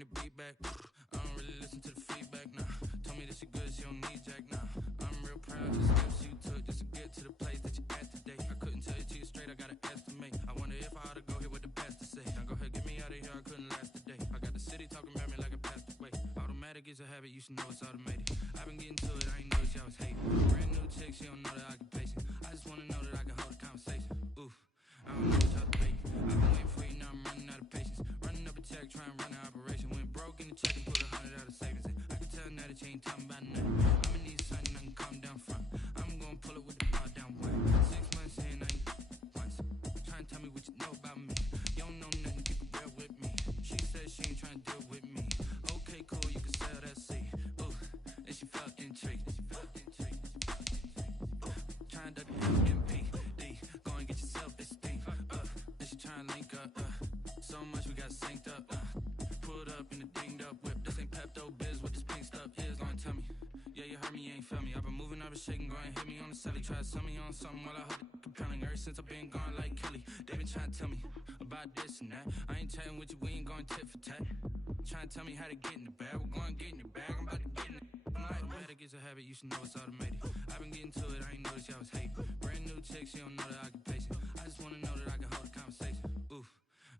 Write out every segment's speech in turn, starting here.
bring the beat back. I don't really listen to the feedback, nah. Told me that she good, she don't need Jack, nah. I'm real proud of the steps you took just to get to the place that you at today. I couldn't tell it to you straight, I gotta estimate. I wonder if I ought to go here with the past to say. Now go ahead, get me out of here, I couldn't last a day. I got the city talking about me like I passed away. Automatic is a habit, you should know it's automated. I've been getting to it, I ain't noticed y'all was hating. Brand new chick, she don't know the occupation. I just wanna know that I can hold a conversation. Oof, I don't know what y'all debating. I've been waiting for you, now I'm running out of patience. Running up a check, trying to run an operation. Went broke in the check and put 100 out of savings in. I can tell now that you ain't talking about nothing. I'ma need something I can calm down from. I'm gonna pull it with the bar down one. 6 months in, I ain't once. Trying to tell me what you know about me. You don't know nothing, keep it real with me. She said she ain't trying to deal with me. Okay, cool, you can sell that seat. Ooh, and she felt intrigued. Trying to MPD, go and get yourself this thing. And she trying to link up. So much we got synced up. Pulled up in the dinged up whip. This ain't Pepto Biz with this pink stuff. Here's long tell me. Yeah, you heard me, you ain't felt me. I've been moving, I've been shaking, go and hit me on the celly. Try to sell me on something while I hold it compelling. Ever since I've been gone like Kelly, they been trying to tell me about this and that. I ain't chatting with you, we ain't going tit for tat. Trying to tell me how to get in the bag. We're going to get in the bag, I'm about to get in it. Automatic is a habit, you should know it's automated. I've been getting to it, I ain't noticed y'all was hating. Brand new chick, she don't know the occupation. I just wanna know that I can hold a conversation. Oof,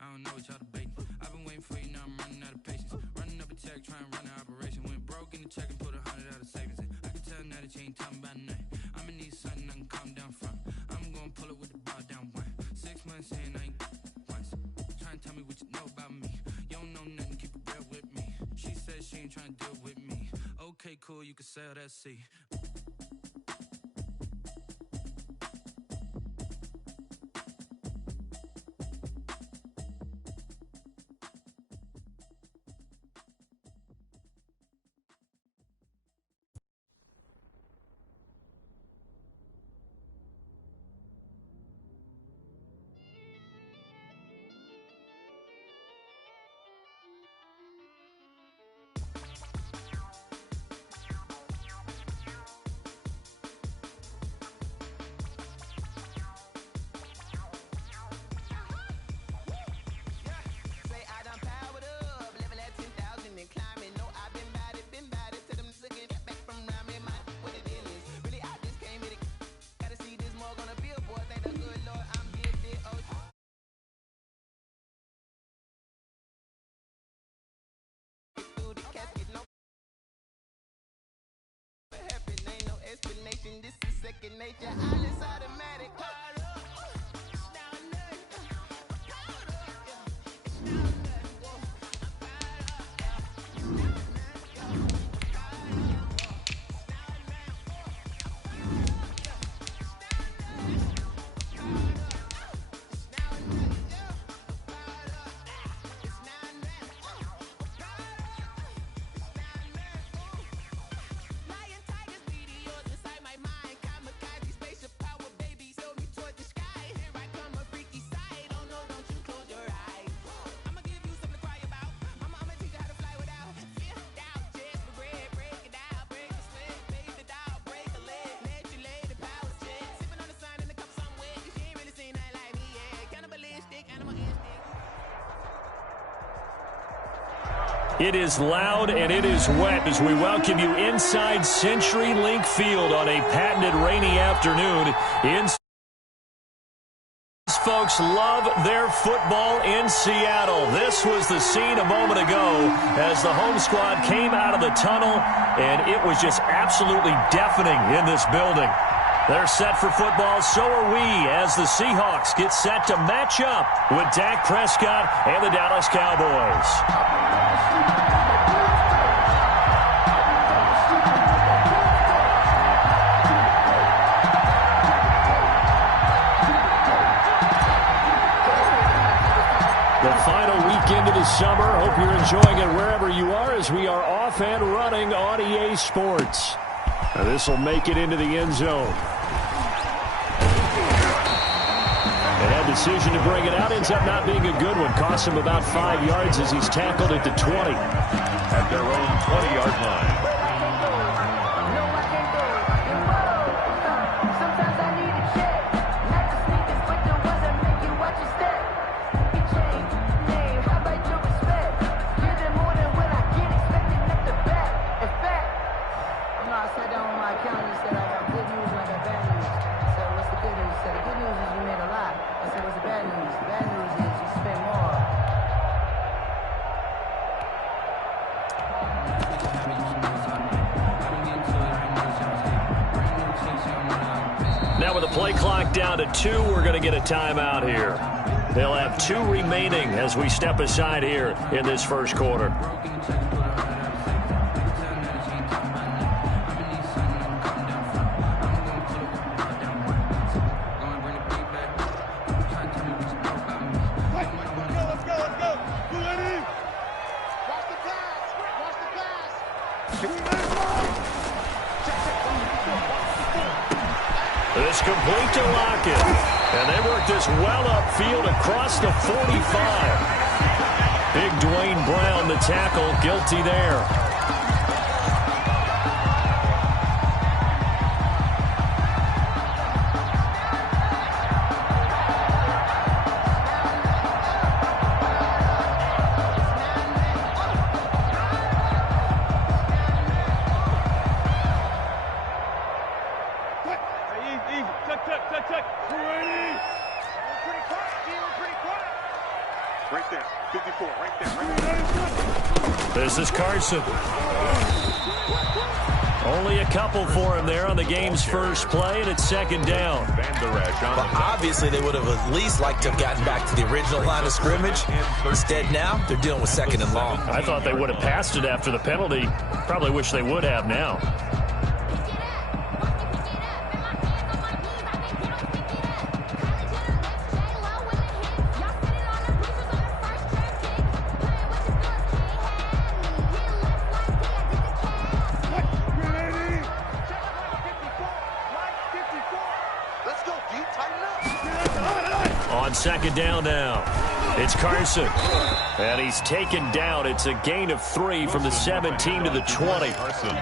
I don't know what y'all debating. I've been waiting for you, now I'm running out of patience. Running up a check, trying to run an operation. Went broke in the check and put 100 out of savings in. I can tell now that you ain't talking about nothing. I'ma need something I can calm down from. I'm gonna pull it with the bar down one. 6 months in, I ain't once. Trying to tell me what you know about me. You don't know nothing, keep it real with me. She said she ain't trying to deal with me. Okay, cool, you can sell that seat. This is second nature, all is automatic. It is loud and it is wet as we welcome you inside CenturyLink Field on a patented rainy afternoon. Folks love their football in Seattle. This was the scene a moment ago as the home squad came out of the tunnel, and it was just absolutely deafening in this building. They're set for football, so are we, as the Seahawks get set to match up with Dak Prescott and the Dallas Cowboys. The final weekend of the summer. Hope you're enjoying it wherever you are as we are off and running on EA Sports. Now this will make it into the end zone. And that decision to bring it out ends up not being a good one. Costs him about 5 yards as he's tackled at the 20. At their own 20-yard line. made a lot. I said, what's the bad news? The bad news is you spend more. Now with the play clock down to 2, we're going to get a timeout here. They'll have 2 remaining as we step aside here in this first quarter. This complete to Lockett. And they work this well upfield across the 45. Big Dwayne Brown, the tackle, guilty there. This is Carson. Only a couple for him there on the game's first play, and it's second down. Well, obviously, they would have at least liked to have gotten back to the original line of scrimmage. Instead, now, they're dealing with second and long. I thought they would have passed it after the penalty. Probably wish they would have now. On second down now, it's Carson. And he's taken down. It's a gain of 3 from the 17 to the 20. Carson.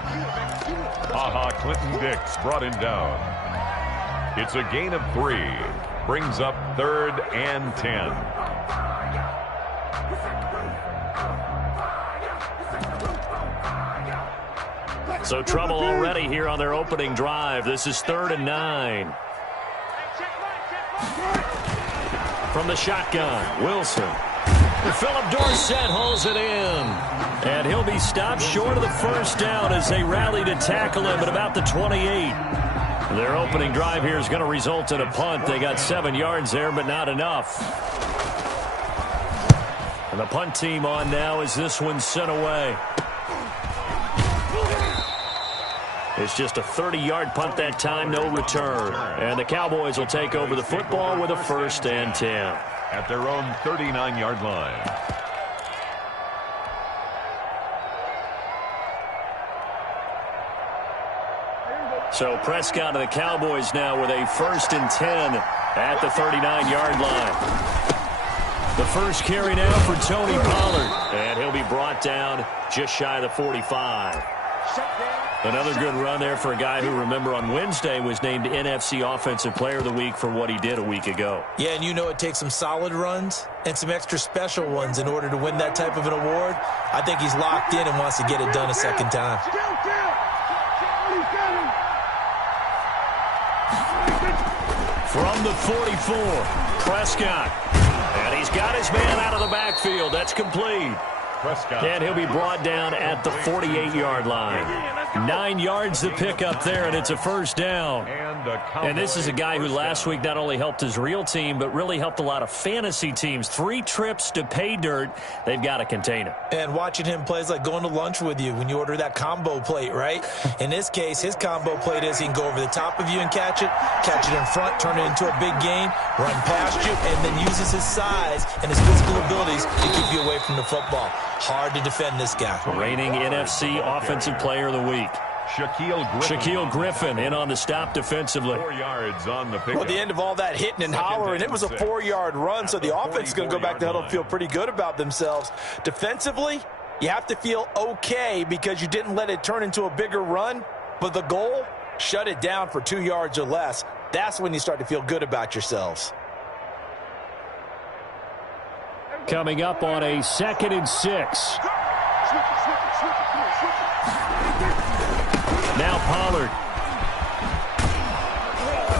Clinton Dix brought him down. It's a gain of 3. Brings up 3rd and 10. So trouble already here on their opening drive. This is 3rd and 9. From the shotgun, Wilson. Philip Dorsett holds it in. And he'll be stopped short of the first down as they rally to tackle him at about the 28. Their opening drive here is going to result in a punt. They got 7 yards there, but not enough. And the punt team on now as this one's sent away. It's just a 30-yard punt that time, no return. And the Cowboys will take over the football with a 1st and 10. At their own 39-yard line. So Prescott and the Cowboys now with a 1st and 10 at the 39-yard line. The first carry now for Tony Pollard. And he'll be brought down just shy of the 45. Another good run there for a guy who, remember, on Wednesday was named NFC Offensive Player of the Week for what he did a week ago. Yeah, and you know it takes some solid runs and some extra special ones in order to win that type of an award. I think he's locked in and wants to get it done a second time. From the 44, Prescott. And he's got his man out of the backfield. That's complete. Prescott. And he'll be brought down at the 48-yard line. 9 yards to pick up there, and it's a first down. And this is a guy who last week not only helped his real team, but really helped a lot of fantasy teams. 3 trips to pay dirt. They've got to contain him. And watching him play is like going to lunch with you when you order that combo plate, right? In this case, his combo plate is he can go over the top of you and catch it in front, turn it into a big gain, run past you, and then uses his size and his physical abilities to keep you away from the football. Hard to defend this guy. Reigning NFC Offensive Player of the Week. Shaquille Griffin in on the stop defensively. 4 yards on the pickup. Well, the end of all that hitting and hollering, it was a 4-yard run, so the offense is going to go back to the huddle and feel pretty good about themselves. Defensively, you have to feel okay because you didn't let it turn into a bigger run, but the goal, shut it down for 2 yards or less. That's when you start to feel good about yourselves. Coming up on a 2nd and 6. Now Pollard.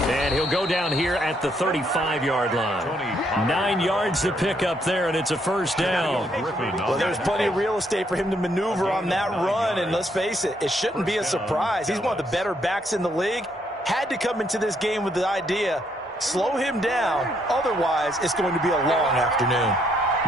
And he'll go down here at the 35-yard line. 9 yards to pick up there, and it's a first down. Well, there's plenty of real estate for him to maneuver on that run, and let's face it, it shouldn't be a surprise. He's one of the better backs in the league. Had to come into this game with the idea, slow him down, otherwise it's going to be a long afternoon.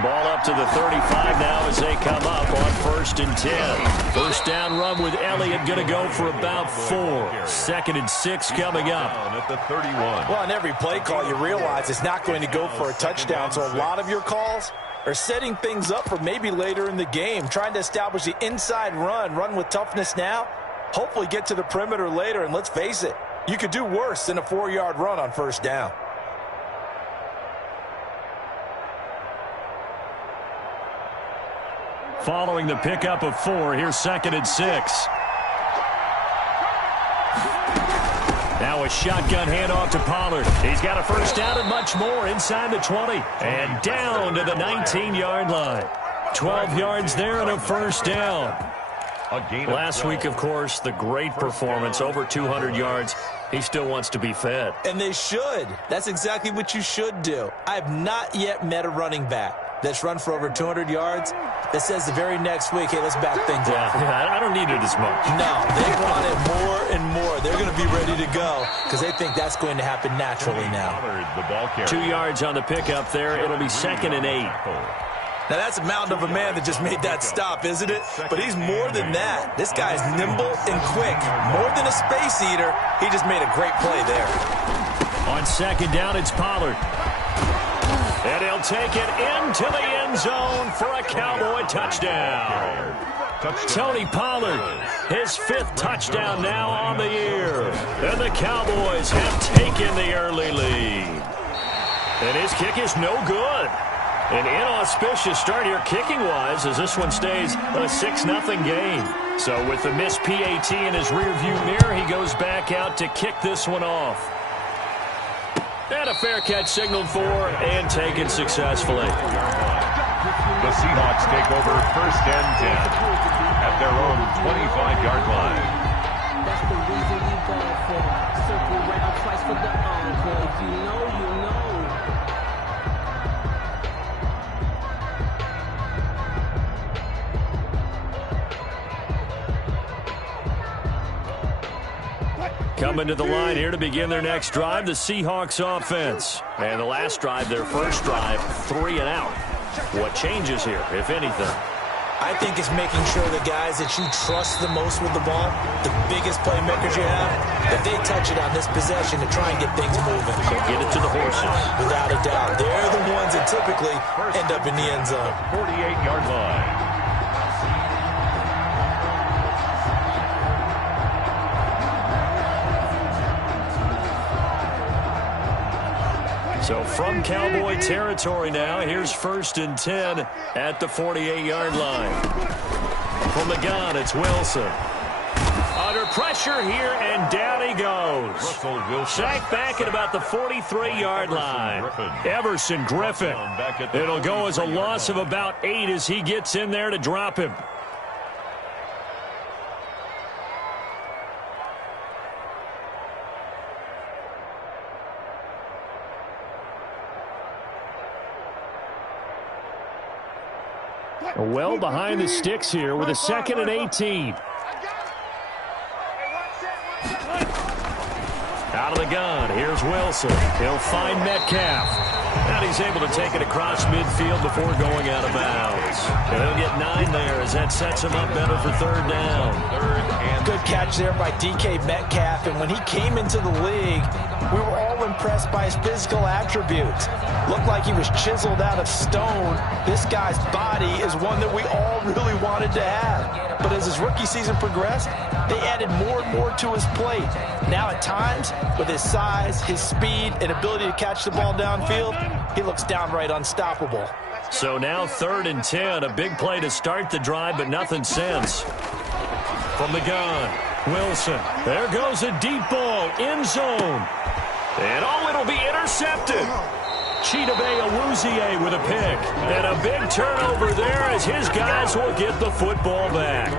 Ball up to the 35 now as they come up on 1st and 10. First down run with Elliott going to go for about 4. 2nd and 6 coming up. At the 31. Well, on every play call, you realize it's not going to go for a touchdown, so a lot of your calls are setting things up for maybe later in the game, trying to establish the inside run with toughness now, hopefully get to the perimeter later, and let's face it, you could do worse than a 4-yard run on 1st down. Following the pickup of 4, here's 2nd and 6. Now a shotgun handoff to Pollard. He's got a first down and much more inside the 20. And down to the 19-yard line. 12 yards there and a first down. Last week, of course, the great performance, over 200 yards. He still wants to be fed. And they should. That's exactly what you should do. I have not yet met a running back that's run for over 200 yards that says the very next week, hey, let's back things up. Yeah, I don't need it as much. No, they want it more and more. They're going to be ready to go because they think that's going to happen naturally now. 2 yards on the pickup there. It'll be 2nd and 8. Now, that's a mountain of a man that just made that stop, isn't it? But he's more than that. This guy's nimble and quick. More than a space eater, he just made a great play there. On 2nd down, it's Pollard. And he'll take it into the end zone for a Cowboy touchdown. Tony Pollard, his 5th touchdown now on the year. And the Cowboys have taken the early lead. And his kick is no good. An inauspicious start here kicking-wise as this one stays a 6-0 game. So with the missed PAT in his rearview mirror, he goes back out to kick this one off. And a fair catch signaled for and taken successfully. The Seahawks take over 1st and 10 at their own 25-yard line. That's the reason you go for. Circle round twice for the encore. If you know, you know. Coming to the line here to begin their next drive, the Seahawks offense. And the last drive, their first drive, 3 and out. What changes here, if anything? I think it's making sure the guys that you trust the most with the ball, the biggest playmakers you have, that they touch it on this possession to try and get things moving. So get it to the horses. Without a doubt. They're the ones that typically end up in the end zone. 48-yard line. So from Cowboy territory now, here's 1st and 10 at the 48-yard line. From the gun, it's Wilson. Under pressure here, and down he goes. Sacked back at about the 43-yard line. Everson Griffin. It'll go as a loss of about 8 as he gets in there to drop him. Well behind the sticks here with a 2nd and 18. Out of the gun, here's Wilson. He'll find Metcalf. And he's able to take it across midfield before going out of bounds. And he'll get 9 there as that sets him up better for 3rd down. Good catch there by DK Metcalf. And when he came into the league, we were all impressed by his physical attributes. Looked like he was chiseled out of stone. This guy's body is one that we all really wanted to have. But as his rookie season progressed, they added more and more to his plate. Now at times, with his size, his speed, and ability to catch the ball downfield, he looks downright unstoppable. So now 3rd and 10, a big play to start the drive, but nothing since. From the gun, Wilson. There goes a deep ball, end zone. And it'll be intercepted. Chidobe with a pick. And a big turnover there as his guys will get the football back.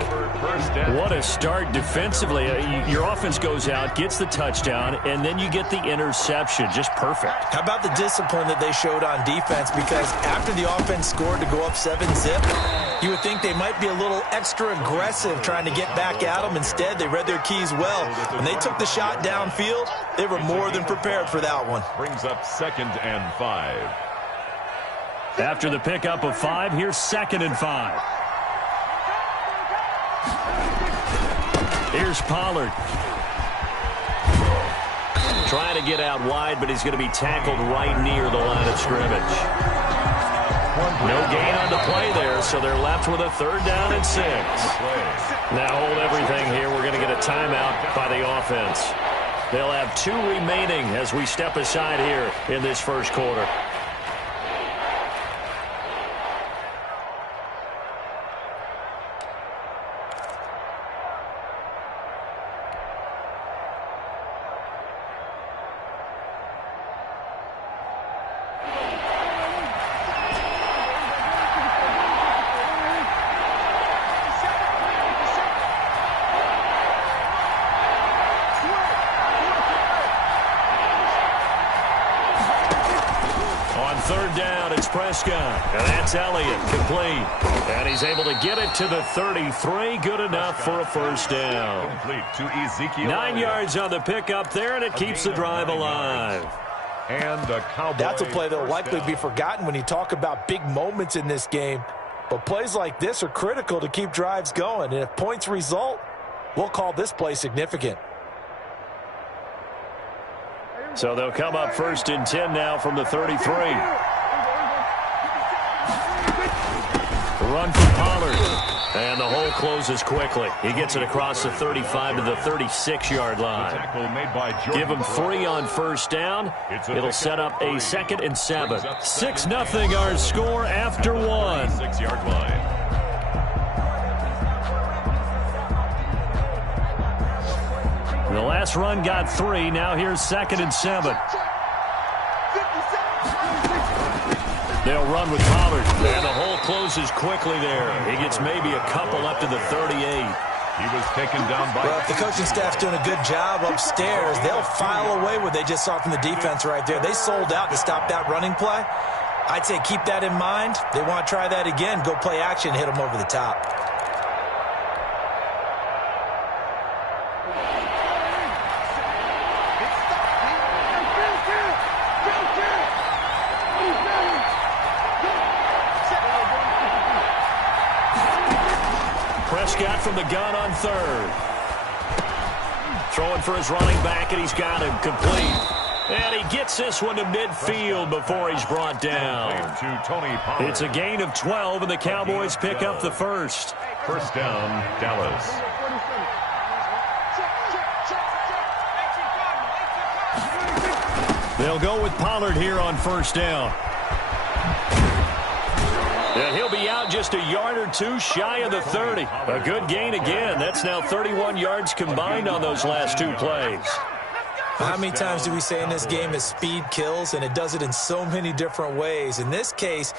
What a start defensively. Your offense goes out, gets the touchdown, and then you get the interception. Just perfect. How about the discipline that they showed on defense? Because after the offense scored to go up 7-zip, you would think they might be a little extra aggressive trying to get back at them. Instead, they read their keys well. When they took the shot downfield, they were more than prepared for that one. Brings up 2nd and 5. After the pickup of 5, here's 2nd and 5. Here's Pollard. Trying to get out wide, but he's going to be tackled right near the line of scrimmage. No gain on the play there, so they're left with a 3rd down and 6. Now hold everything here. We're going to get a timeout by the offense. They'll have 2 remaining as we step aside here in this first quarter. And that's Elliott, complete. And he's able to get it to the 33. Good enough for a 1st down. Complete to Ezekiel. 9 yards on the pickup there, and it keeps the drive alive. And the Cowboys. That's a play that will likely be forgotten when you talk about big moments in this game. But plays like this are critical to keep drives going. And if points result, we'll call this play significant. So they'll come up 1st and 10 now from the 33. Run from Pollard. And the hole closes quickly. He gets it across the 35 to the 36-yard line. Give him 3 on 1st down. It'll set up a 2nd and 7. 6-0 our score after 1. 6-yard line. The last run got 3. Now here's 2nd and 7. They'll run with Pollard, and the hole closes quickly there. He gets maybe a couple up to the 38. He was taken down by... Well, if the coaching staff's doing a good job upstairs, they'll file away what they just saw from the defense right there. They sold out to stop that running play. I'd say keep that in mind. They want to try that again. Go play action, hit them over the top. Prescott from the gun on 3rd. Throwing for his running back, and he's got him complete. And he gets this one to midfield before he's brought down. It's a gain of 12, and the Cowboys pick up the 1st. 1st down, Dallas. They'll go with Pollard here on 1st down. And he'll be out just a yard or 2 shy of the 30. A good gain again. That's now 31 yards combined on those last 2 plays. How many times do we say in this game is speed kills, and it does it in so many different ways. In this case,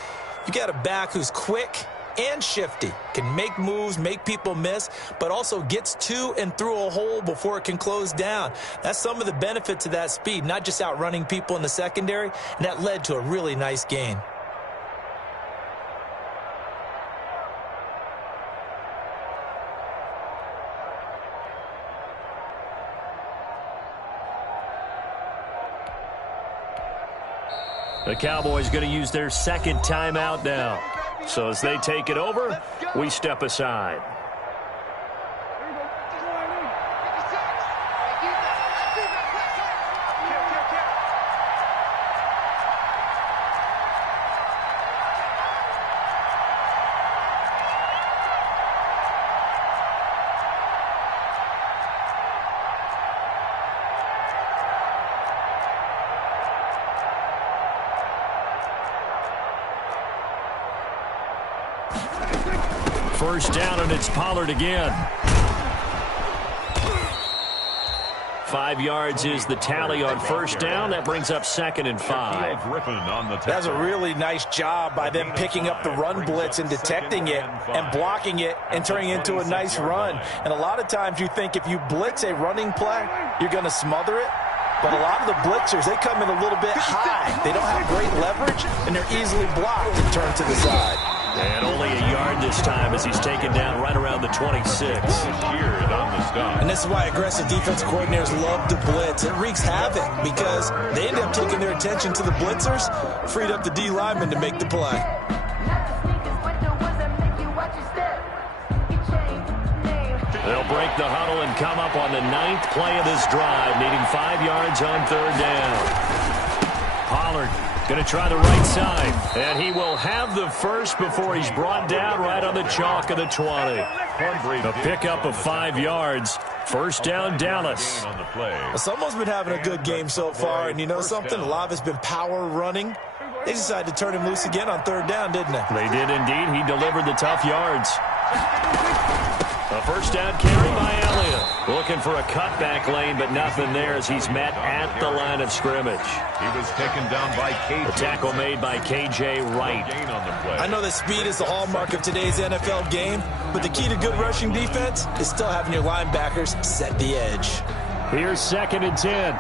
you got a back who's quick and shifty, can make moves, make people miss, but also gets to and through a hole before it can close down. That's some of the benefits of that speed, not just outrunning people in the secondary, and that led to a really nice gain. The Cowboys going to use their 2nd timeout now. So as they take it over, we step aside. First down, and it's Pollard again. 5 yards is the tally on first down. That brings up 2nd and 5. That's a really nice job by them picking up the run blitz and detecting it and blocking it and turning it into a nice run. And a lot of times you think if you blitz a running play, you're going to smother it. But a lot of the blitzers, they come in a little bit high. They don't have great leverage, and they're easily blocked and turned to the side. And only a yard this time as he's taken down right around the 26. And this is why aggressive defense coordinators love to blitz. It wreaks havoc because they end up taking their attention to the blitzers, freed up the D lineman to make the play. They'll break the huddle and come up on the 9th play of this drive, needing 5 yards on 3rd down. Pollard going to try the right side, and he will have the first before he's brought down right on the chalk of the 20. A pickup of 5 yards. First down, Dallas. Someone's been having a good game so far, and you know something? A lot of it's been power running. They decided to turn him loose again on 3rd down, didn't they? They did indeed. He delivered the tough yards. A first down carry by Elliott. Looking for a cutback lane, but nothing there as he's met at the line of scrimmage. He was taken down by KJ. A tackle made by KJ Wright. I know that speed is the hallmark of today's NFL game, but the key to good rushing defense is still having your linebackers set the edge. Here's 2nd and 10.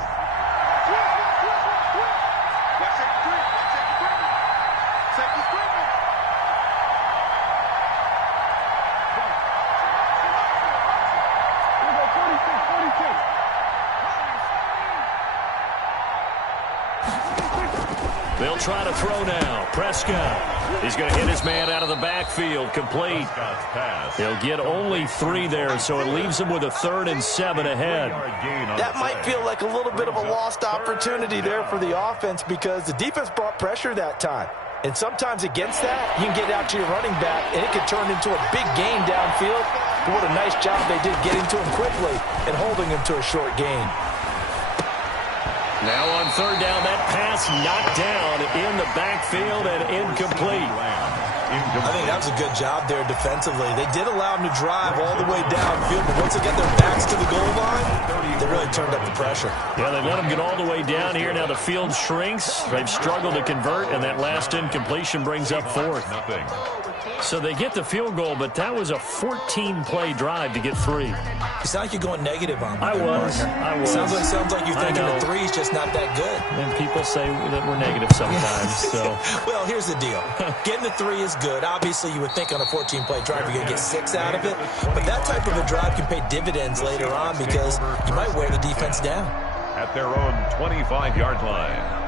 They'll try to throw now. Prescott. He's going to hit his man out of the backfield. Complete. He'll get only 3 there, so it leaves him with a 3rd and 7 ahead. That might feel like a little bit of a lost opportunity there for the offense because the defense brought pressure that time. And sometimes against that, you can get out to your running back, and it could turn into a big gain downfield. But what a nice job they did getting to him quickly and holding him to a short gain. Now on 3rd down, that pass knocked down in the backfield and incomplete. I think that was a good job there defensively. They did allow him to drive all the way downfield, but once they got their backs to the goal line, they really turned up the pressure. Yeah, they let him get all the way down here. Now the field shrinks. They've struggled to convert, and that last incompletion brings up 4th. So they get the field goal, but that was a 14-play drive to get 3. You sound like you're going negative on me. I was. Sounds like you're thinking the 3 is just not that good. And people say that we're negative sometimes. So, well, here's the deal. Getting the 3 is good. Obviously, you would think on a 14-play drive you're going to get 6 out of it. But that type of a drive can pay dividends later on because you might wear the defense down. At their own 25-yard line.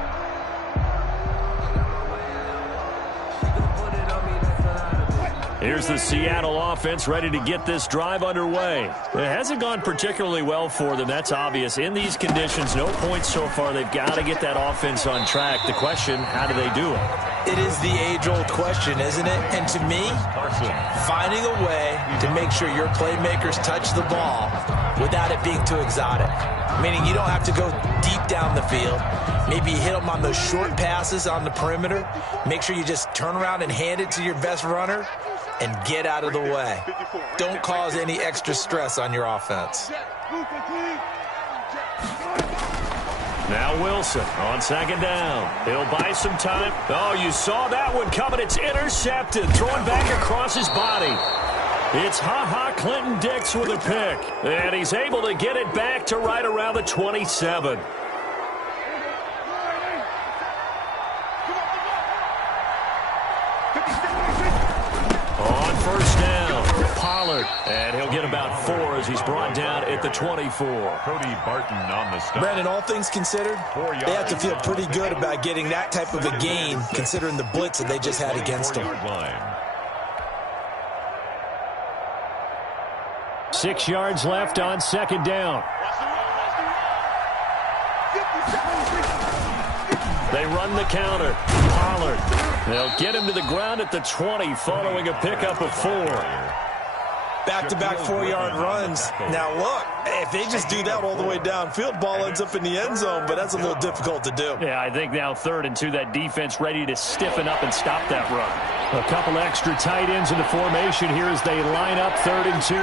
Here's the Seattle offense ready to get this drive underway. It hasn't gone particularly well for them. That's obvious. In these conditions, no points so far. They've got to get that offense on track. The question, how do they do it? It is the age-old question, isn't it? And to me, finding a way to make sure your playmakers touch the ball without it being too exotic. Meaning you don't have to go deep down the field. Maybe you hit them on those short passes on the perimeter. Make sure you just turn around and hand it to your best runner and get out of the way. Don't cause any extra stress on your offense. Now Wilson on 2nd down. He'll buy some time. Oh, you saw that one coming. It's intercepted. Thrown back across his body. It's Clinton Dix with a pick. And he's able to get it back to right around the 27. On 1st down, Pollard. And he'll get about 4 as he's brought down at the 24. Cody Barton on the stop. Brandon, all things considered, they have to feel pretty good about getting that type of a gain considering the blitz that they just had against them. 6 yards left on 2nd down. They run the counter. Pollard. They'll get him to the ground at the 20 following a pickup of 4. Back-to-back 4-yard runs. Now, look, if they just do that all the way downfield, ball ends up in the end zone, but that's a little difficult to do. Yeah, I think now 3rd and 2, that defense ready to stiffen up and stop that run. A couple extra tight ends in the formation here as they line up 3rd and 2.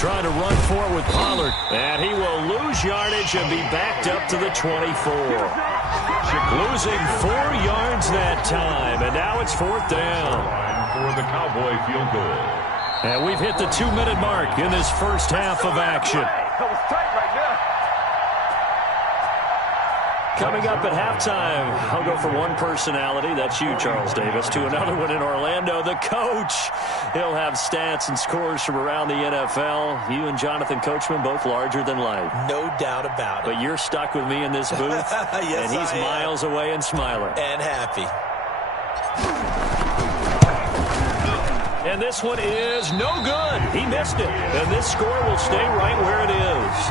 trying to run for it with Pollard. And he will lose yardage and be backed up to the 24. Losing 4 yards that time, and now it's 4th down. For the Cowboy field goal. And we've hit the 2-minute mark in this first half of action. That was tight right there. Coming up at halftime, I'll go from one personality, that's you, Charles Davis, to another one in Orlando, the coach. He'll have stats and scores from around the NFL. You and Jonathan Coachman, both larger than life. No doubt about it. But you're stuck with me in this booth, yes, and he's miles away and smiling. And happy. And this one is no good. He missed it. And this score will stay right where it is.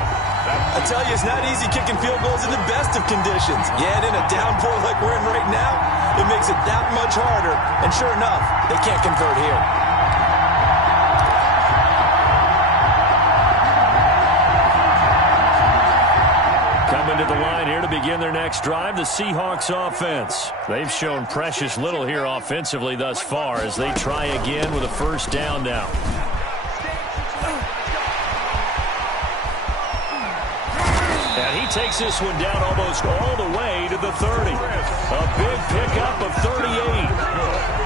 I tell you, it's not easy kicking field goals in the best of conditions. Yeah, and in a downpour like we're in right now, it makes it that much harder. And sure enough, they can't convert here. Coming to the line here to begin their next drive, the Seahawks offense. They've shown precious little here offensively thus far as they try again with a first down now. And he takes this one down almost all the way to the 30. A big pickup of 38.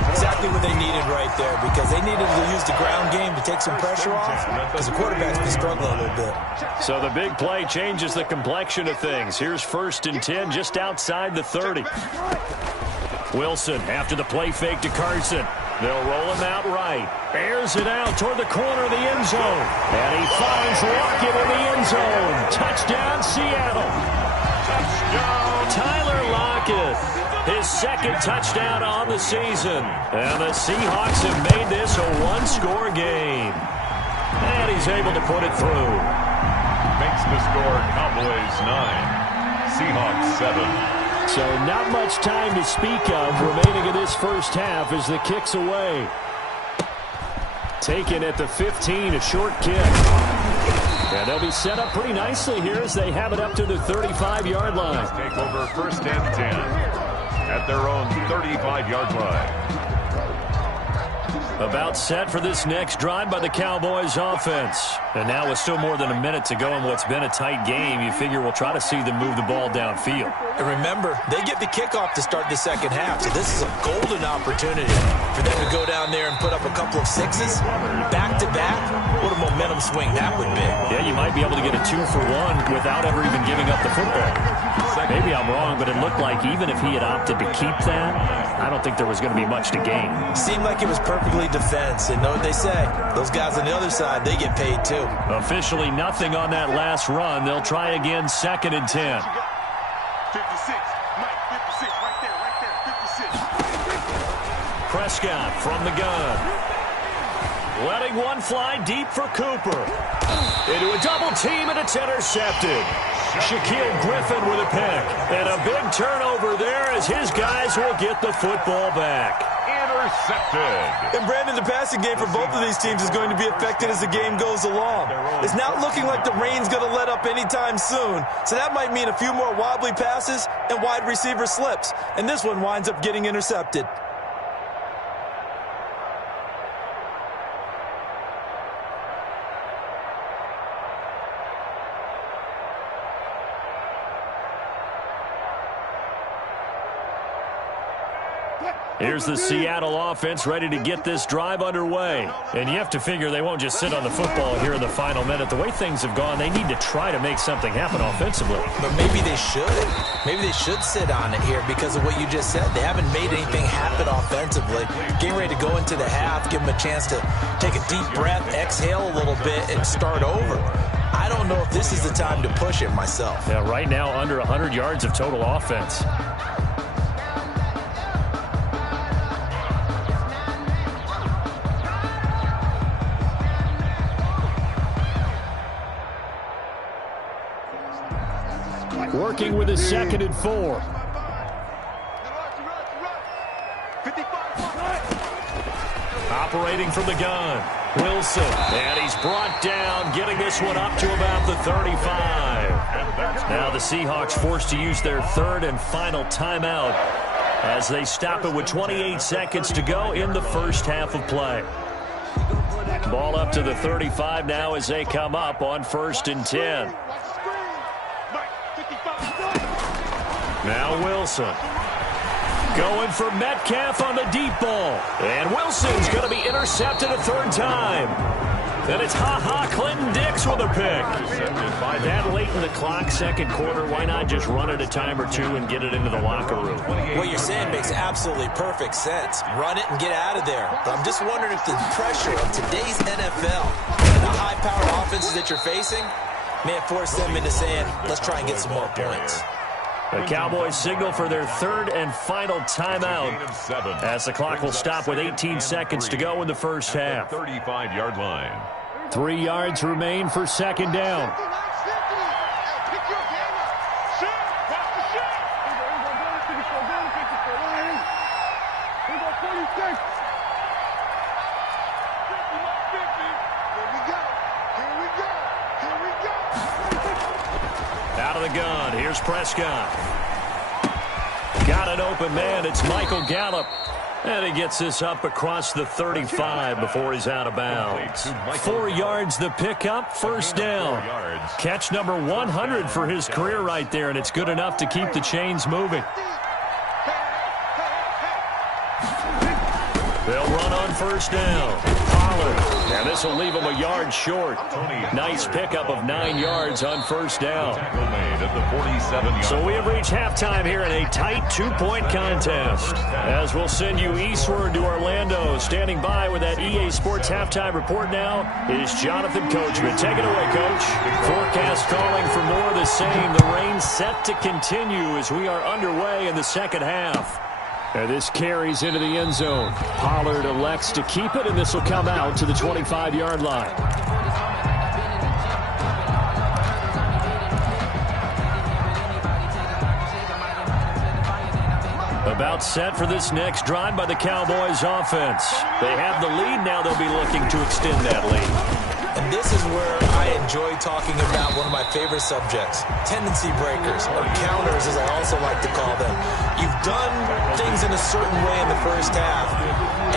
Exactly what they needed right there, because they needed to use the ground game to take some pressure off, because the quarterback's been struggling a little bit. So the big play changes the complexion of things. Here's 1st and 10 just outside the 30. Wilson after the play fake to Carson. They'll roll him out right. Airs it out toward the corner of the end zone. And he finds Lockett in the end zone. Touchdown, Seattle. Touchdown. Tyler Lockett. His 2nd touchdown on the season. And the Seahawks have made this a 1-score game. And he's able to put it through. Makes the score Cowboys 9, Seahawks 7. So not much time to speak of remaining in this first half as the kick's away. Taken at the 15, a short kick. And they'll be set up pretty nicely here as they have it up to the 35-yard line. Take over 1st and 10 at their own 35-yard line. About set for this next drive by the Cowboys offense. And now with still more than a minute to go in what's been a tight game, you figure we'll try to see them move the ball downfield. And remember, they get the kickoff to start the second half, so this is a golden opportunity for them to go down there and put up a couple of 6s back-to-back. What a momentum swing that would be. Yeah, you might be able to get a 2-for-1 without ever even giving up the football. Maybe I'm wrong, but it looked like even if he had opted to keep that, I don't think there was going to be much to gain. Seemed like it was perfectly defense, and know what they say. Those guys on the other side, they get paid too. Officially nothing on that last run. They'll try again 2nd and 10. 56. Mike, 56. Right there. 56. Prescott from the gun. Letting one fly deep for Cooper. Into a double team, and it's intercepted. Shaquille Griffin with a pick. And a big turnover there as his guys will get the football back. Intercepted. And Brandon, the passing game for both of these teams is going to be affected as the game goes along. It's not looking like the rain's going to let up anytime soon, so that might mean a few more wobbly passes and wide receiver slips. And this one winds up getting intercepted. Here's the Seattle offense ready to get this drive underway. And you have to figure they won't just sit on the football here in the final minute. The way things have gone, they need to try to make something happen offensively. But maybe they should. Maybe they should sit on it here because of what you just said. They haven't made anything happen offensively. Getting ready to go into the half, give them a chance to take a deep breath, exhale a little bit, and start over. I don't know if this is the time to push it myself. Yeah, right now under 100 yards of total offense. Working with a 2nd and 4. Operating from the gun. Wilson. And he's brought down, getting this one up to about the 35. Now the Seahawks forced to use their 3rd and final timeout as they stop it with 28 seconds to go in the first half of play. Ball up to the 35 now as they come up on 1st and 10. Now Wilson. Going for Metcalf on the deep ball. And Wilson's going to be intercepted a 3rd time. And it's Clinton-Dix with a pick. That late in the clock, 2nd quarter, why not just run it a time or two and get it into the locker room? What you're saying makes absolutely perfect sense. Run it and get out of there. But I'm just wondering if the pressure of today's NFL and the high-powered offenses that you're facing may have forced them into saying, let's try and get some more points. The Cowboys signal for their 3rd and final timeout as the clock will stop with 18 seconds to go in the first half. 35-yard line. 3 yards remain for 2nd down. Out of the gun, here's Prescott. Got an open man, it's Michael Gallup. And he gets this up across the 35 before he's out of bounds. 4 yards the pickup, 1st down. Catch number 100 for his career right there, and it's good enough to keep the chains moving. They'll run on 1st down. Pollard. And this will leave him a yard short. Nice pickup of 9 yards on 1st down. So we have reached halftime here in a tight 2-point contest. As we'll send you eastward to Orlando. Standing by with that EA Sports halftime report now is Jonathan Coachman. Take it away, Coach. Forecast calling for more of the same. The rain set to continue as we are underway in the 2nd half. And this carries into the end zone. Pollard elects to keep it, and this will come out to the 25-yard line. About set for this next drive by the Cowboys offense. They have the lead. Now they'll be looking to extend that lead. And this is where I enjoy talking about one of my favorite subjects, tendency breakers, or counters as I also like to call them. You've done things in a certain way in the first half,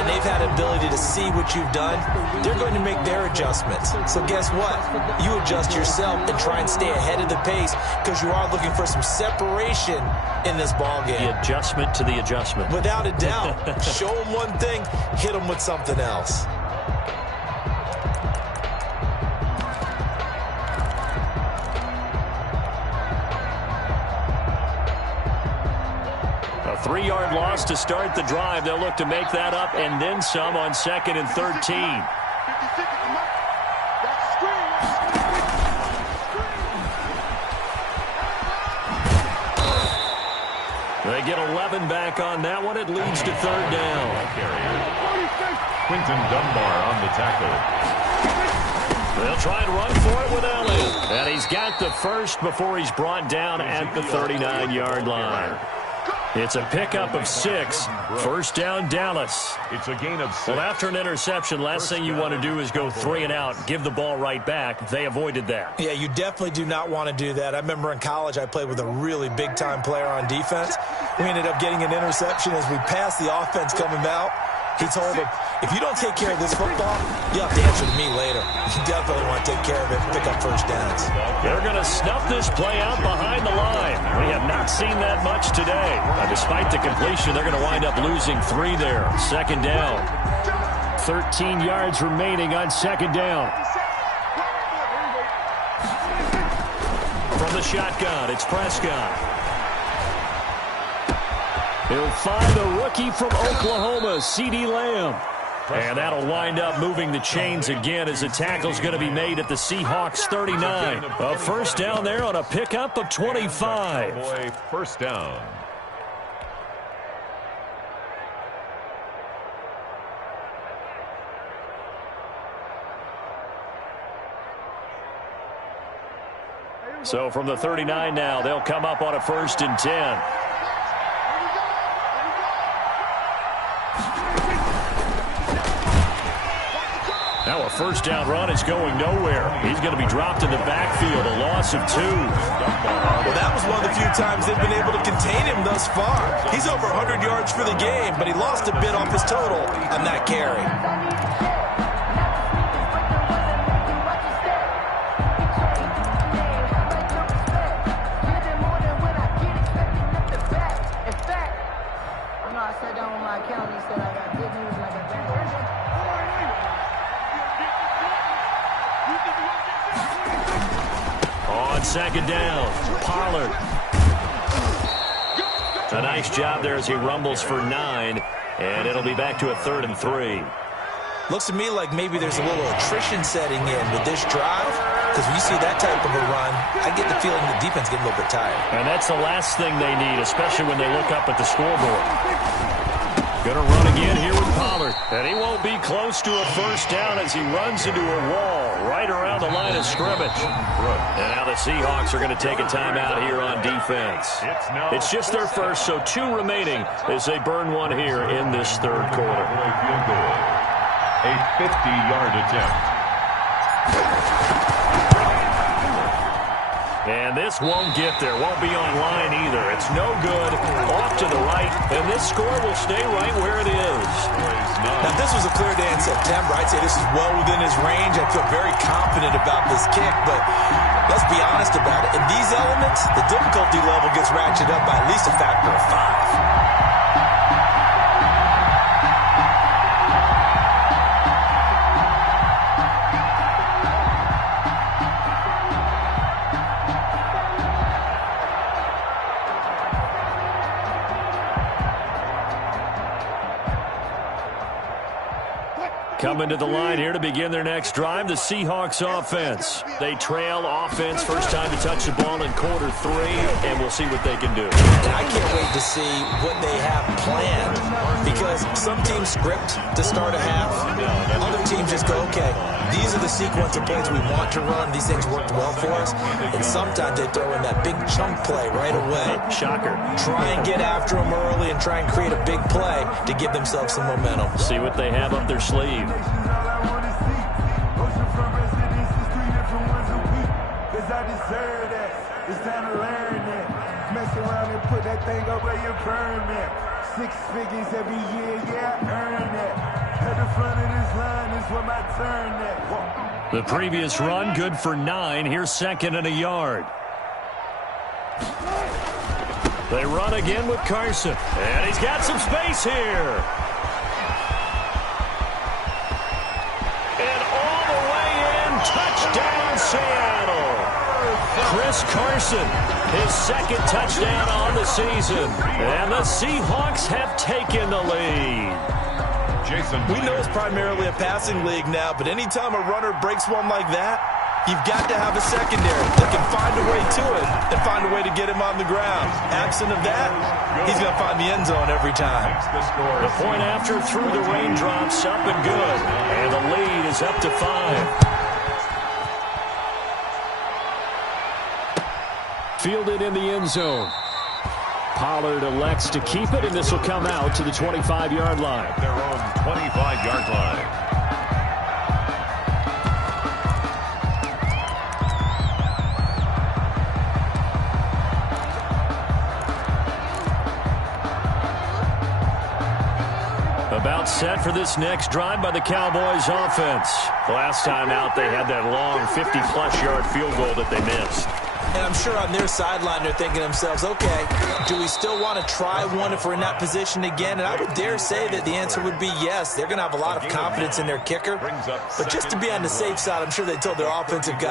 and they've had ability to see what you've done. They're going to make their adjustments. So guess what? You adjust yourself and try and stay ahead of the pace because you are looking for some separation in this ballgame. The adjustment to the adjustment. Without a doubt. Show them one thing, hit them with something else. A 3-yard loss to start the drive. They'll look to make that up and then some on 2nd and 13. They get 11 back on that one. It leads to 3rd down. Quinton Dunbar on the tackle. They'll try and run for it with Elliott. And he's got the first before he's brought down at the 39-yard line. It's a pickup of 6. 1st down, Dallas. It's a gain of 6. Well, after an interception, last thing you want to do is go 3 and out, give the ball right back. They avoided that. Yeah, you definitely do not want to do that. I remember in college I played with a really big-time player on defense. We ended up getting an interception as we passed the offense coming out. He told him, if you don't take care of this football, you'll have to answer to me later. You definitely want to take care of it and pick up 1st downs. They're going to snuff this play out behind the line. We have not seen that much today. Despite the completion, they're going to wind up losing 3 there. 2nd down. 13 yards remaining on 2nd down. From the shotgun, it's Prescott. He'll find the rookie from Oklahoma, CeeDee Lamb. And that'll wind up moving the chains again as the tackle's going to be made at the Seahawks 39. A 1st down there on a pickup of 25. 1st down. So from the 39 now, they'll come up on a 1st and 10. Now a 1st down run is going nowhere. He's going to be dropped in the backfield, a loss of 2. Well, that was one of the few times they've been able to contain him thus far. He's over 100 yards for the game, but he lost a bit off his total on that carry. sat down with my accountant. He said I got good news and I got bad news. On second down, Pollard. A nice job there as he rumbles for 9, and it'll be back to a 3rd and 3. Looks to me like maybe there's a little attrition setting in with this drive, because when you see that type of a run, I get the feeling the defense getting a little bit tired. And that's the last thing they need, especially when they look up at the scoreboard. Going to run again here with Pollard. And he won't be close to a first down as he runs into a wall right around the line of scrimmage. And now the Seahawks are going to take a timeout here on defense. It's just their first, so 2 remaining as they burn one here in this 3rd quarter. A 50-yard attempt. And this won't get there, won't be online either. It's no good, off to the right, and this score will stay right where it is. Now, if this was a clear day in September, I'd say this is well within his range. I feel very confident about this kick, but let's be honest about it. In these elements, the difficulty level gets ratcheted up by at least a factor of 5. Coming to the line here to begin their next drive, the Seahawks offense. They trail offense, first time to touch the ball in quarter 3, and we'll see what they can do. And I can't wait to see what they have planned, because some teams script to start a half. Other teams just go, okay, these are the sequence of plays we want to run. These things worked well for us. And sometimes they throw in that big chunk play right away. Shocker. Try and get after them early and try and create a big play to give themselves some momentum. See what they have up their sleeve. It's time to learn that. Mess around and put that thing up where you burn that. 6 figures every year, yeah, I earn that. At the front of this line is where my turn at. The previous run, good for 9. Here's 2nd and a yard. They run again with Carson. And he's got some space here. And all the way in, touchdown Seattle. Chris Carson, his 2nd touchdown on the season. And the Seahawks have taken the lead. We know it's primarily a passing league now, but anytime a runner breaks one like that, you've got to have a secondary that can find a way to it and find a way to get him on the ground. Absent of that, he's going to find the end zone every time. The point after through the raindrops, up and good. And the lead is up to 5. Fielded in the end zone. Pollard elects to keep it, and this will come out to the 25-yard line. Their own 25-yard line. About set for this next drive by the Cowboys offense. Last time out, they had that long 50-plus yard field goal that they missed. And I'm sure on their sideline they're thinking to themselves, okay, do we still want to try one if we're in that position again? And I would dare say that the answer would be yes. They're going to have a lot of confidence in their kicker. But just to be on the safe side, I'm sure they told their offensive guys,